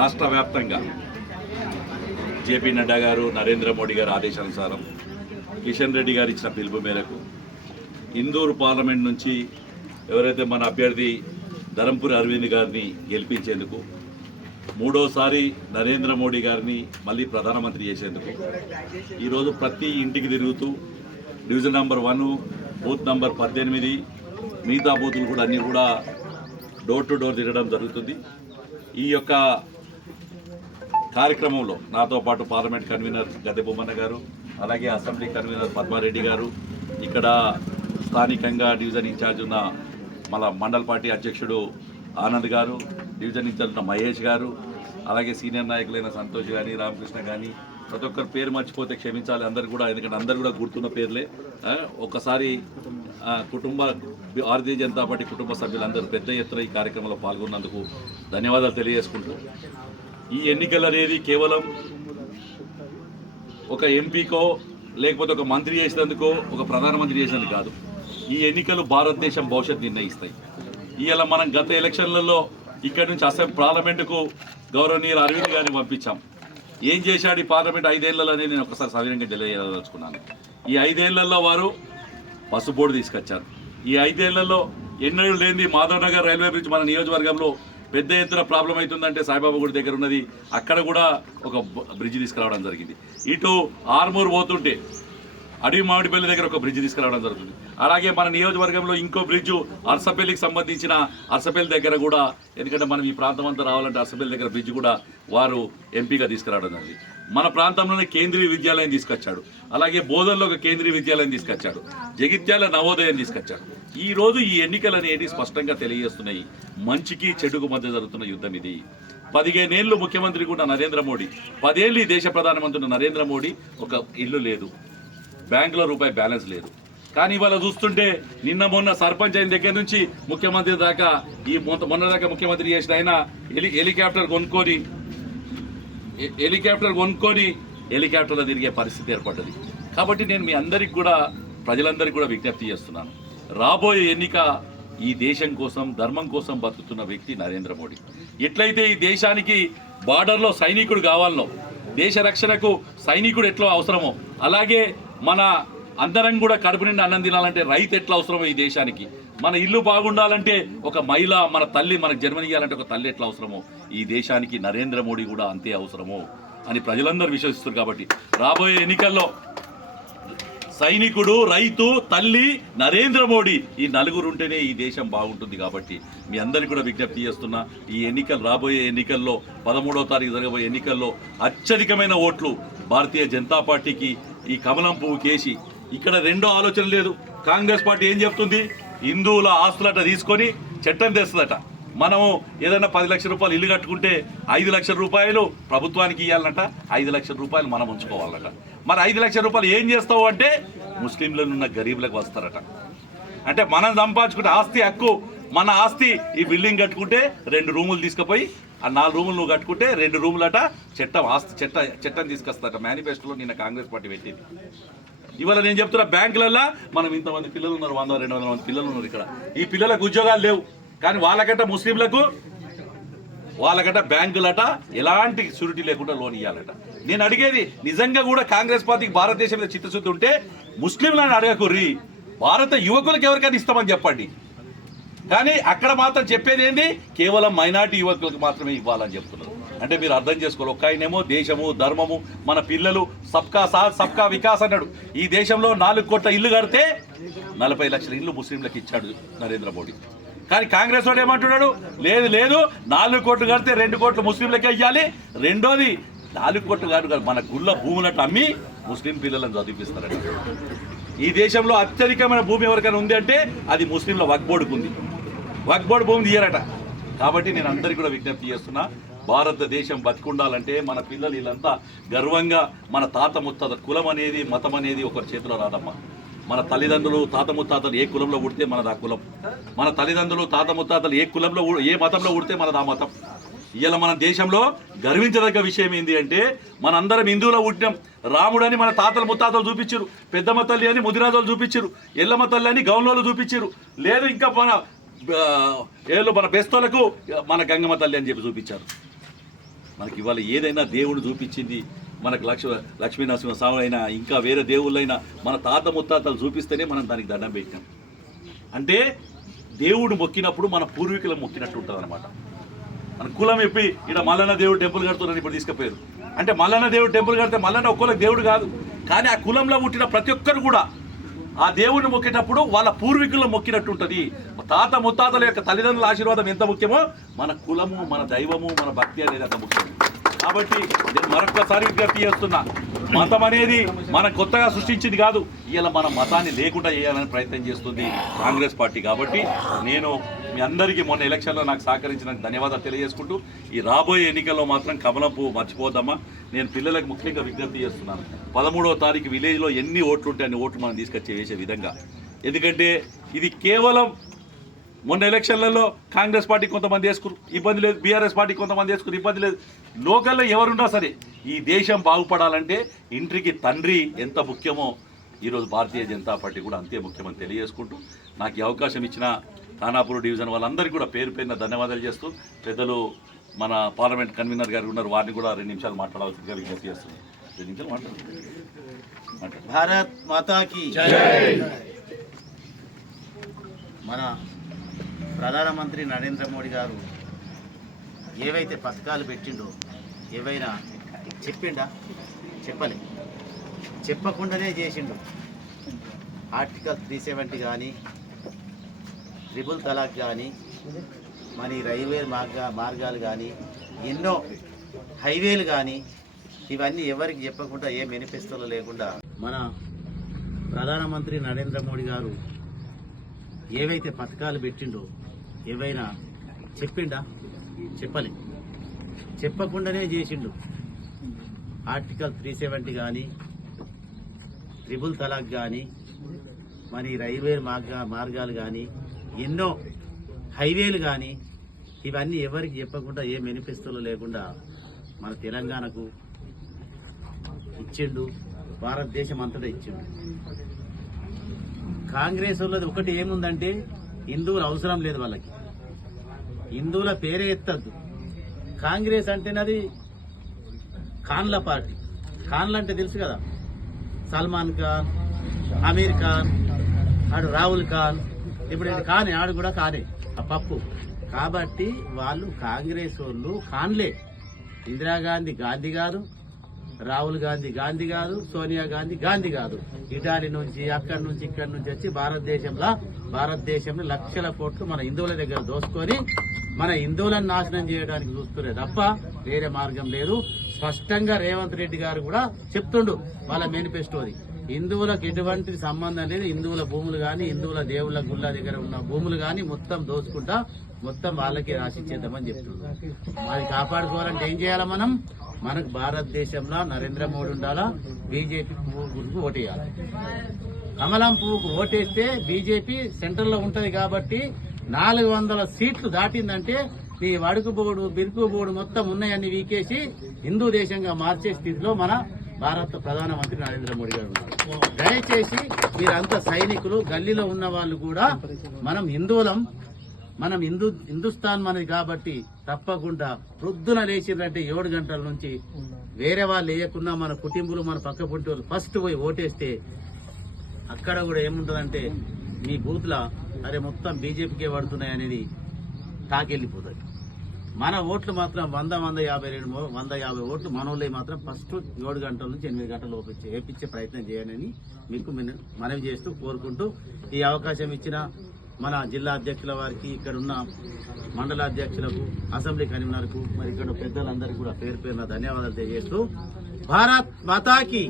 రాష్ట్ర వ్యాప్తంగా జేపీ నడ్డా గారు నరేంద్ర మోడీ గారి ఆదేశానుసారం కిషన్ రెడ్డి గారు ఇచ్చిన పిలుపు మేరకు ఇందూరు పార్లమెంట్ నుంచి ఎవరైతే మన అభ్యర్థి ధరంపురి అరవింద్ గారిని గెలిపించేందుకు మూడోసారి నరేంద్ర మోడీ గారిని మళ్ళీ ప్రధానమంత్రి చేసేందుకు ఈరోజు ప్రతి ఇంటికి తిరుగుతూ division number one booth number పద్దెనిమిది మిగతా బూతులు కూడా అన్నీ కూడా డోర్ టు డోర్ తిరగడం జరుగుతుంది. ఈ యొక్క కార్యక్రమంలో నాతో పాటు పార్లమెంట్ కన్వీనర్ గద్దె బొమ్మన్న గారు అలాగే అసెంబ్లీ కన్వీనర్ పద్మారెడ్డి గారు ఇక్కడ స్థానికంగా డివిజన్ ఇన్ఛార్జ్ ఉన్న మన మండల్ పార్టీ అధ్యక్షుడు ఆనంద్ గారు డివిజన్ ఇన్ఛార్జ్ ఉన్న మహేష్ గారు అలాగే సీనియర్ నాయకులైన సంతోష్ కానీ రామకృష్ణ కానీ ప్రతి ఒక్కరు పేరు మర్చిపోతే క్షమించాలి అందరు కూడా ఎందుకంటే అందరు కూడా గుర్తున్న పేర్లే. ఒకసారి ఒక్కసారి కుటుంబ భారతీయ జనతా పార్టీ కుటుంబ సభ్యులందరూ పెద్ద ఎత్తున ఈ కార్యక్రమంలో పాల్గొన్నందుకు ధన్యవాదాలు తెలియజేసుకుంటూ. ఈ ఎన్నికలు అనేది కేవలం ఒక ఎంపీకో లేకపోతే ఒక మంత్రి చేసినందుకో ఒక ప్రధానమంత్రి చేసినందుకు కాదు. ఈ ఎన్నికలు భారతదేశం భవిష్యత్తు నిర్ణయిస్తాయి. ఇవాళ మనం గత ఎలక్షన్లలో ఇక్కడి నుంచి అసెంబ్లీ పార్లమెంటుకు గౌరవనీయులు అరవింద్ గారిని పంపించాం. ఏం చేశాడు ఈ పార్లమెంట్ ఐదేళ్ళలో అనేది నేను ఒకసారి సవినంగా తెలియజేయదలుచుకున్నాను. ఈ ఐదేళ్ళలో వారు బస్సు బోర్డు తీసుకొచ్చారు. ఈ ఐదేళ్ళలో ఎన్నడూ లేని మాధవ్ నగర్ రైల్వే బ్రిడ్జ్ మన నియోజకవర్గంలో పెద్ద ఎత్తున ప్రాబ్లం అవుతుందంటే సాయిబాబా గుడి దగ్గర ఉన్నది. అక్కడ కూడా ఒక బ్రిడ్జ్ తీసుకురావడం జరిగింది. ఇటు ఆర్మూర్ పోతుంటే అడవి మామిడిపల్లి దగ్గర ఒక బ్రిడ్జ్ తీసుకురావడం జరుగుతుంది. అలాగే మన నియోజకవర్గంలో ఇంకో బ్రిడ్జ్ అర్సపల్లికి సంబంధించిన అర్సపల్లి దగ్గర కూడా ఎందుకంటే మనం ఈ ప్రాంతం అంతా రావాలంటే అర్సపల్లి దగ్గర బ్రిడ్జ్ కూడా వారు ఎంపీగా తీసుకురావడం జరిగింది. మన ప్రాంతంలోనే కేంద్రీయ విద్యాలయం తీసుకొచ్చాడు. అలాగే బోధనలో ఒక కేంద్రీయ విద్యాలయం తీసుకొచ్చాడు. జగిత్యాల నవోదయం తీసుకొచ్చాడు. ఈ రోజు ఈ ఎన్నికలు అనేవి స్పష్టంగా తెలియజేస్తున్నాయి. మంచికి చెడుకు మధ్య జరుగుతున్న యుద్ధం ఇది. పదిహేనేళ్ళు ముఖ్యమంత్రి కూడా నరేంద్ర మోడీ పదేళ్ళు ఈ దేశ ప్రధానమంత్రి నరేంద్ర మోడీ ఒక ఇల్లు లేదు. బ్యాంకులో రూపాయి బ్యాలెన్స్ లేదు. కానీ ఇవాళ చూస్తుంటే నిన్న మొన్న సర్పంచ్ అయిన దగ్గర నుంచి ముఖ్యమంత్రి దాకా ఈ మొన్న దాకా ముఖ్యమంత్రి చేసిన ఆయన హెలి హెలికాప్టర్ కొనుక్కొని హెలికాప్టర్ కొనుక్కొని హెలికాప్టర్లో తిరిగే పరిస్థితి ఏర్పడ్డది. కాబట్టి నేను మీ అందరికి కూడా ప్రజలందరికీ కూడా విజ్ఞప్తి చేస్తున్నాను. రాబోయే ఎన్నిక ఈ దేశం కోసం ధర్మం కోసం బతుకుతున్న వ్యక్తి నరేంద్ర మోడీ. ఎట్లయితే ఈ దేశానికి బార్డర్లో సైనికుడు కావాలనో దేశ రక్షణకు సైనికుడు ఎట్లా అవసరమో అలాగే మన అందరం కూడా కడుపు నిండి అన్నం తినాలంటే రైతు ఎట్లా అవసరమో ఈ దేశానికి? మన ఇల్లు బాగుండాలంటే ఒక మహిళ మన తల్లి మనకు జన్మనియాలంటే ఒక తల్లి ఎట్లా అవసరమో? ఈ దేశానికి నరేంద్ర మోడీ కూడా అంతే అవసరమో అని ప్రజలందరూ విశ్వసిస్తారు కాబట్టి రాబోయే ఎన్నికల్లో సైనికుడు రైతు తల్లి నరేంద్ర మోడీ ఈ నలుగురు ఉంటేనే ఈ దేశం బాగుంటుంది కాబట్టి మీ అందరికీ కూడా విజ్ఞప్తి చేస్తున్నా ఈ ఎన్నికలు రాబోయే ఎన్నికల్లో పదమూడవ తారీఖు జరగబోయే ఎన్నికల్లో అత్యధికమైన ఓట్లు భారతీయ జనతా పార్టీకి ఈ కమలం పువ్వు కేసి ఇక్కడ రెండో ఆలోచన లేదు. కాంగ్రెస్ పార్టీ ఏం చెప్తుంది? హిందువుల ఆస్తులట తీసుకొని చట్టం తెస్తుందట. మనము ఏదైనా పది లక్షల రూపాయలు ఇల్లు కట్టుకుంటే ఐదు లక్షల రూపాయలు ప్రభుత్వానికి ఇవ్వాలంట ఐదు లక్షల రూపాయలు మనం ఉంచుకోవాలట మరి ఐదు లక్షల రూపాయలు ఏం చేస్తావు అంటే ముస్లింలను ఉన్న గరీబులకు వస్తారట. అంటే మనం సంపాదించుకుంటే ఆస్తి హక్కు మన ఆస్తి ఈ బిల్డింగ్ కట్టుకుంటే రెండు రూములు తీసుకుపోయి ఆ నాలుగు రూములు నువ్వు కట్టుకుంటే రెండు రూములట చట్టం ఆస్తి చట్ట చట్టం తీసుకొస్తారట. మేనిఫెస్టోలో నిన్న కాంగ్రెస్ పార్టీ పెట్టింది. ఇవాళ నేను చెప్తున్నా బ్యాంకులలో మనం ఇంతమంది పిల్లలు ఉన్నారు వంద రెండు వందల మంది పిల్లలు ఉన్నారు ఇక్కడ. ఈ పిల్లలకు ఉద్యోగాలు లేవు. కానీ వాళ్ళకంట ముస్లింలకు వాళ్ళకట బ్యాంకులట ఎలాంటి షూరిటీ లేకుండా లోన్ ఇవ్వాలట నేను అడిగేది నిజంగా కూడా కాంగ్రెస్ పార్టీకి భారతదేశం మీద చిత్తశుద్ధి ఉంటే ముస్లింలను అడగకుర్రి. భారత యువకులకు ఎవరికైనా ఇస్తామని చెప్పండి. కానీ అక్కడ మాత్రం చెప్పేది ఏంది? కేవలం మైనార్టీ యువకులకు మాత్రమే ఇవ్వాలని చెప్తున్నారు. అంటే మీరు అర్థం చేసుకోవాలి. ఒక ఆయనేమో దేశము ధర్మము మన పిల్లలు సబ్కా సాత్ సబ్కా వికాస్ అన్నాడు. ఈ దేశంలో నాలుగు కోట్ల ఇల్లు కడితే నలభై లక్షల ఇల్లు ముస్లింలకు ఇచ్చాడు నరేంద్ర మోడీ. కానీ కాంగ్రెస్ వాడు ఏమంటున్నాడు? లేదు లేదు నాలుగు కోట్లు కడితే రెండు కోట్లు ముస్లింలకే ఇవ్వాలి రెండోది నాలుగు కోట్లు కాదు కాదు మన గుళ్ళ భూములట్టు అమ్మి ముస్లిం పిల్లలను చదివిపిస్తారట. ఈ దేశంలో అత్యధికమైన భూమి ఎవరికైనా ఉంది అంటే అది ముస్లింల వగ్బోడుకుంది వక్బోర్డు భూమి తీయరట కాబట్టి నేను అందరికీ కూడా విజ్ఞప్తి చేస్తున్నా భారతదేశం బతికుండాలంటే మన పిల్లలు వీళ్ళంతా గర్వంగా మన తాత ముత్తాత కులం అనేది మతం అనేది ఒకరి చేతిలో రాదమ్మా. మన తల్లిదండ్రులు తాత ముత్తాతలు ఏ కులంలో పుడితే మనది ఆ కులం. మన తల్లిదండ్రులు తాత ముత్తాతలు ఏ కులంలో ఏ మతంలో పుడితే మనది ఆ మతం. ఇవాళ మన దేశంలో గర్వించదగ్గ విషయం ఏంటి అంటే మనందరం హిందువులో పుట్టినాం. రాముడని మన తాతలు ముత్తాతలు చూపించారు పెద్దమ్మ తల్లి అని ముదిరాజులు చూపించారు ఎల్లమ్మ తల్లి అని గౌన్లోలు చూపించారు లేదు ఇంకా మన ఏళ్ళు మన బెస్తోలకు మన గంగమ్మ తల్లి అని చెప్పి చూపించారు. మనకి ఇవాళ ఏదైనా దేవుడు చూపించింది మనకు లక్ష లక్ష్మీనరసింహ స్వామి అయినా ఇంకా వేరే దేవుళ్ళైనా మన తాత ముత్తాతలు చూపిస్తేనే మనం దానికి దండం పెట్టినాం. అంటే దేవుడు మొక్కినప్పుడు మన పూర్వీకులు మొక్కినట్టు ఉంటుంది అనమాట మన కులం చెప్పి ఇక్కడ మల్లన్న దేవుడు టెంపుల్ కడుతున్నారని ఇప్పుడు తీసుకుపోయారు. అంటే మల్లన్న దేవుడు టెంపుల్ కడితే మల్లన్న ఒక్కొక్కరికి దేవుడు కాదు. కానీ ఆ కులంలో పుట్టిన ప్రతి ఒక్కరు కూడా ఆ దేవుడిని మొక్కేటప్పుడు వాళ్ళ పూర్వీకుల్లో మొక్కినట్టు ఉంటుంది. తాత ముత్తాతల యొక్క తల్లిదండ్రుల ఆశీర్వాదం ఎంత ముఖ్యమో మన కులము మన దైవము మన భక్తి అనేది అంత ముఖ్యం. కాబట్టి నేను మరొకసారి విజ్ఞప్తి చేస్తున్నా మతం అనేది మనం కొత్తగా సృష్టించింది కాదు ఇలా మన మతాన్ని లేకుండా చేయాలని ప్రయత్నం చేస్తుంది కాంగ్రెస్ పార్టీ కాబట్టి నేను మీ అందరికీ మొన్న ఎలక్షన్లో నాకు సహకరించిన ధన్యవాదాలు తెలియజేసుకుంటూ ఈ రాబోయే ఎన్నికల్లో మాత్రం కమలం పువ్వు నేను పిల్లలకు ముఖ్యంగా విజ్ఞప్తి చేస్తున్నాను పదమూడవ తారీఖు విలేజ్లో ఎన్ని ఓట్లు ఉంటే అన్ని ఓట్లు మనం తీసుకొచ్చి వేసే విధంగా. ఎందుకంటే ఇది కేవలం మొన్న ఎలక్షన్లలో కాంగ్రెస్ పార్టీ కొంతమంది వేసుకురు ఇబ్బంది లేదు. బీఆర్ఎస్ పార్టీ కొంతమంది వేసుకురు ఇబ్బంది లేదు. లోకల్లో ఎవరున్నా సరే ఈ దేశం బాగుపడాలంటే ఇంటికి తండ్రి ఎంత ముఖ్యమో ఈరోజు భారతీయ జనతా పార్టీ కూడా అంతే ముఖ్యమని తెలియజేసుకుంటూ నాకు ఈ అవకాశం ఇచ్చిన ఖానాపూర్ డివిజన్ వాళ్ళందరికీ కూడా పేరు పేరున ధన్యవాదాలు చేస్తూ పెద్దలు మన పార్లమెంట్ కన్వీనర్ గారు ఉన్నారు. వారిని కూడా రెండు నిమిషాలు మాట్లాడాల్సిందిగా విజ్ఞప్తి చేస్తున్నాను. రెండు నిమిషాలు మాట్లాడు మాట్లాడు భారత్ మాతాకి మన ప్రధానమంత్రి నరేంద్ర మోడీ గారు ఏవైతే పథకాలు పెట్టిండో ఏవైనా చెప్పిండా? చెప్పలే. చెప్పకుండానే చేసిండు. ఆర్టికల్ త్రీ సెవెంటీ కానీ ట్రిపుల్ తలాక్ కానీ మరి రైల్వే మార్గ మార్గాలు కానీ ఎన్నో హైవేలు కానీ ఇవన్నీ ఎవరికి చెప్పకుండా ఏ మేనిఫెస్టోలో లేకుండా మన ప్రధానమంత్రి నరేంద్ర మోడీ గారు ఏవైతే పథకాలు పెట్టిండో ఏవైనా చెప్పిండా? చెప్పలే. చెప్పకుండానే చేసిండు. ఆర్టికల్ త్రీ సెవెంటీ కానీ ట్రిపుల్ తలాక్ కానీ మరి రైల్వే మార్గ మార్గాలు కానీ ఎన్నో హైవేలు కానీ ఇవన్నీ ఎవరికి చెప్పకుండా ఏ మేనిఫెస్టోలో లేకుండా మన తెలంగాణకు ఇచ్చిండు. భారతదేశం అంతటా ఇచ్చిండు. కాంగ్రెస్ వాళ్ళది ఒకటి ఏముందంటే హిందువులు అవసరం లేదు వాళ్ళకి. హిందువుల పేరే ఎత్తద్దు. కాంగ్రెస్ అంటేనది ఖాన్ల పార్టీ. ఖాన్లు అంటే తెలుసు కదా. సల్మాన్ ఖాన్ అమీర్ ఖాన్ ఆడు రాహుల్ ఖాన్. ఇప్పుడు ఇది కానే ఆడు కూడా కానే. ఆ పప్పు. కాబట్టి వాళ్ళు కాంగ్రెస్ వాళ్ళు ఖాన్లే ఇందిరాగాంధీ గాంధీ గారు రాహుల్ గాంధీ గాంధీ కాదు సోనియా గాంధీ గాంధీ కాదు. ఇటాలీ నుంచి అక్కడి నుంచి ఇక్కడి నుంచి వచ్చి భారతదేశంలో భారతదేశంలో లక్షల కోట్లు మన హిందువుల దగ్గర దోసుకొని మన హిందువులను నాశనం చేయడానికి చూస్తున్నారు తప్ప వేరే మార్గం లేదు. స్పష్టంగా రేవంత్ రెడ్డి గారు కూడా చెప్తుండు వాళ్ళ మేనిఫెస్టోది హిందువులకు ఎటువంటి సంబంధం లేదు. హిందువుల భూములు కానీ హిందువుల దేవుళ్ళ గుళ్ళ దగ్గర ఉన్న భూములు కానీ మొత్తం దోచుకుంటా మొత్తం వాళ్ళకి రాసిచ్చేద్దామని చెప్తున్నారు అది కాపాడుకోవాలంటే ఏం చేయాలి మనం? మనకు భారతదేశంలో నరేంద్ర మోడీ ఉండాలా? బీజేపీ పువ్వు గుర్తుకు ఓటేయాలి. కమలం పువ్వుకు ఓటేస్తే బీజేపీ సెంటర్లో ఉంటది కాబట్టి నాలుగు వందల సీట్లు దాటిందంటే ఈ వడుకు బోర్డు బిరుకు బోర్డు మొత్తం ఉన్నాయని వీకేసి హిందూ దేశంగా మార్చే స్థితిలో మన భారత ప్రధానమంత్రి నరేంద్ర మోడీ గారు ఉన్నారు. దయచేసి మీరంతా సైనికులు గల్లీలో ఉన్న వాళ్ళు కూడా మనం హిందువులం మనం హిందూ హిందుస్థాన్ మనది కాబట్టి తప్పకుండా ప్రొద్దున లేచిందంటే ఏడు గంటల నుంచి వేరే వాళ్ళు వేయకున్నా మన కుటుంబులు మన పక్క పుట్టిన ఫస్ట్ పోయి ఓటేస్తే అక్కడ కూడా ఏముంటుందంటే మీ బూత్ల అరే మొత్తం బీజేపీకే పడుతున్నాయి అనేది తాకెళ్ళిపోతుంది మన ఓట్లు మాత్రం వంద వంద యాభై రెండు వంద యాభై ఓట్లు మన మాత్రం ఫస్ట్ ఏడు గంటల నుంచి ఎనిమిది గంటల లోపు వేపించే ప్రయత్నం చేయాలని మీకు మనవి చేస్తూ కోరుకుంటూ ఈ అవకాశం ఇచ్చిన మన జిల్లా అధ్యక్షుల వారికి ఇక్కడ ఉన్న మండల అధ్యక్షులకు అసెంబ్లీ కన్వీనర్కు మరి ఇక్కడ పెద్దలందరికీ కూడా పేరు పేరున ధన్యవాదాలు తెలియజేస్తూ భారత్ మాతాకి